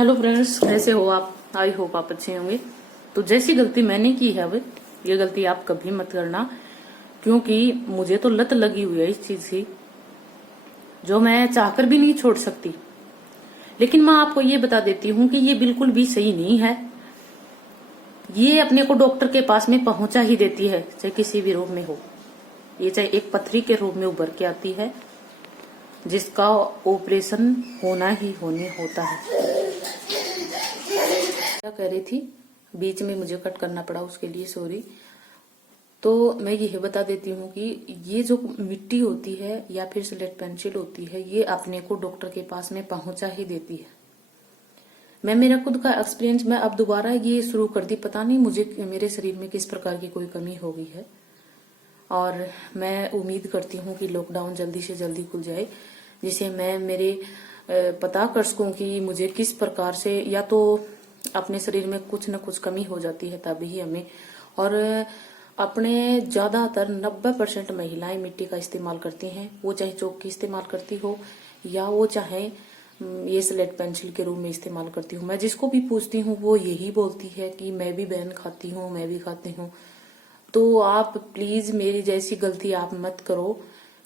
Hello friends, कैसे हो आप? आई होप आप अच्छे होंगे। तो जैसी गलती मैंने की है, अब ये गलती आप कभी मत करना, क्योंकि मुझे तो लत लगी हुई है इस चीज की, जो मैं चाहकर भी नहीं छोड़ सकती। लेकिन मैं आपको ये बता देती हूँ कि ये बिल्कुल भी सही नहीं है। ये अपने को डॉक्टर के पास में पहुंचा ही देती है, चाहे किसी भी रोग में हो। ये चाहे एक पथरी के रूप में उभर के आती है, जिसका ऑपरेशन होना ही होने होता है। क्या कह रही थी, बीच में मुझे कट करना पड़ा, उसके लिए सॉरी। तो मैं यह बता देती हूँ कि ये जो मिट्टी होती है या फिर स्लेट पेंसिल होती है, ये अपने को डॉक्टर के पास में पहुंचा ही देती है। मैं मेरा खुद का एक्सपीरियंस मैं अब दोबारा ये शुरू कर दी, पता नहीं मुझे मेरे शरीर में किस प्रकार की कोई कमी हो गई है। और मैं उम्मीद करती हूँ कि लॉकडाउन जल्दी से जल्दी खुल जाए, जिसे मैं मेरे पता कर सकूं कि मुझे किस प्रकार से, या तो अपने शरीर में कुछ न कुछ कमी हो जाती है तभी हमें, और अपने ज्यादातर 90% महिलाएं मिट्टी का इस्तेमाल करती हैं, वो चाहे चौक की इस्तेमाल करती हो या वो चाहे ये स्लेट पेंसिल के रूप में इस्तेमाल करती हूँ। मैं जिसको भी पूछती हूँ वो यही बोलती है कि मैं भी बहन खाती हूँ, मैं भी खाती हूँ। तो आप प्लीज मेरी जैसी गलती आप मत करो,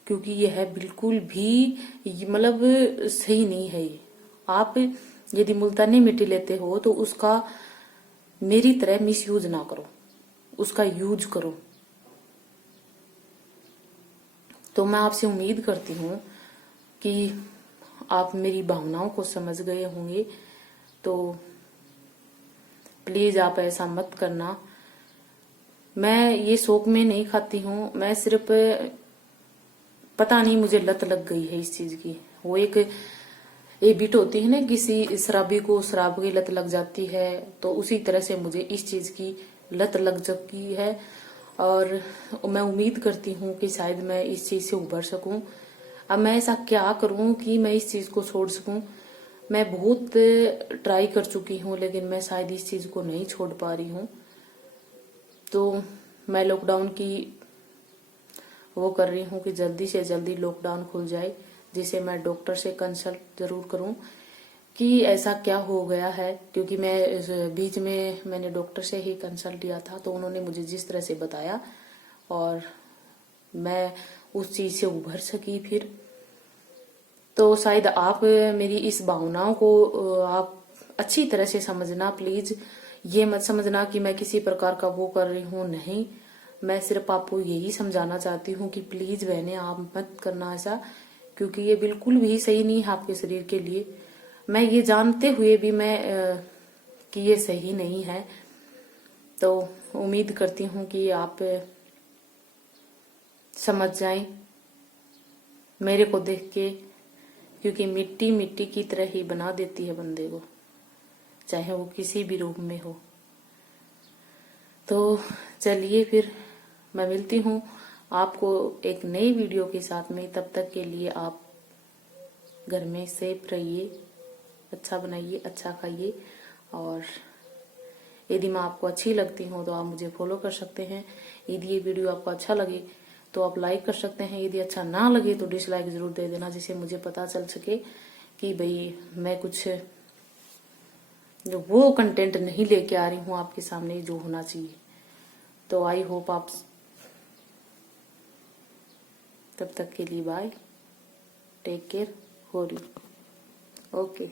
क्योंकि यह बिल्कुल भी मतलब सही नहीं है। ये आप यदि मुल्तानी मिट्टी लेते हो तो उसका मेरी तरह मिस यूज ना करो, उसका यूज करो। तो मैं आपसे उम्मीद करती हूँ कि आप मेरी भावनाओं को समझ गए होंगे। तो प्लीज आप ऐसा मत करना। मैं ये शौक में नहीं खाती हूँ, मैं सिर्फ पता नहीं मुझे लत लग गई है इस चीज की। वो एक बिट होती है ना, किसी शराबी को शराब की लत लग जाती है, तो उसी तरह से मुझे इस चीज की लत लग चुकी है। और मैं उम्मीद करती हूँ कि शायद मैं इस चीज से उभर सकूं। अब मैं ऐसा क्या करूं कि मैं इस चीज को छोड़ सकूं। मैं बहुत ट्राई कर चुकी हूँ, लेकिन मैं शायद इस चीज को नहीं छोड़ पा रही हूँ। तो मैं लॉकडाउन की वो कर रही हूँ कि जल्दी से जल्दी लॉकडाउन खुल जाए, जिसे मैं डॉक्टर से कंसल्ट जरूर करूं कि ऐसा क्या हो गया है। क्योंकि मैं बीच में मैंने डॉक्टर से ही कंसल्ट लिया था, तो उन्होंने मुझे जिस तरह से बताया और मैं उस चीज से उभर सकी फिर। तो शायद आप मेरी इस भावनाओं को आप अच्छी तरह से समझना प्लीज। ये मत समझना कि मैं किसी प्रकार का वो कर रही हूँ, नहीं। मैं सिर्फ आपको यही समझाना चाहती हूँ कि प्लीज बहने आप मत करना ऐसा, क्योंकि ये बिल्कुल भी सही नहीं है आपके शरीर के लिए। मैं ये जानते हुए भी मैं कि ये सही नहीं है। तो उम्मीद करती हूँ कि आप समझ जाएं मेरे को देख के, क्योंकि मिट्टी मिट्टी की तरह ही बना देती है बंदे को, चाहे वो किसी भी रूप में हो। तो चलिए फिर मैं मिलती हूँ आपको एक नई वीडियो के साथ में। तब तक के लिए आप घर में सेफ रहिए, अच्छा बनाइए, अच्छा खाइए। और यदि मैं आपको अच्छी लगती हूँ तो आप मुझे फॉलो कर सकते हैं। यदि ये वीडियो आपको अच्छा लगे तो आप लाइक कर सकते हैं। यदि अच्छा ना लगे तो डिसलाइक जरूर दे देना, जिससे मुझे पता चल सके कि भाई मैं कुछ जो वो कंटेंट नहीं लेके आ रही हूँ आपके सामने जो होना चाहिए। तो आई होप आप, तब तक के लिए बाय, टेक केयर, होरी, ओके।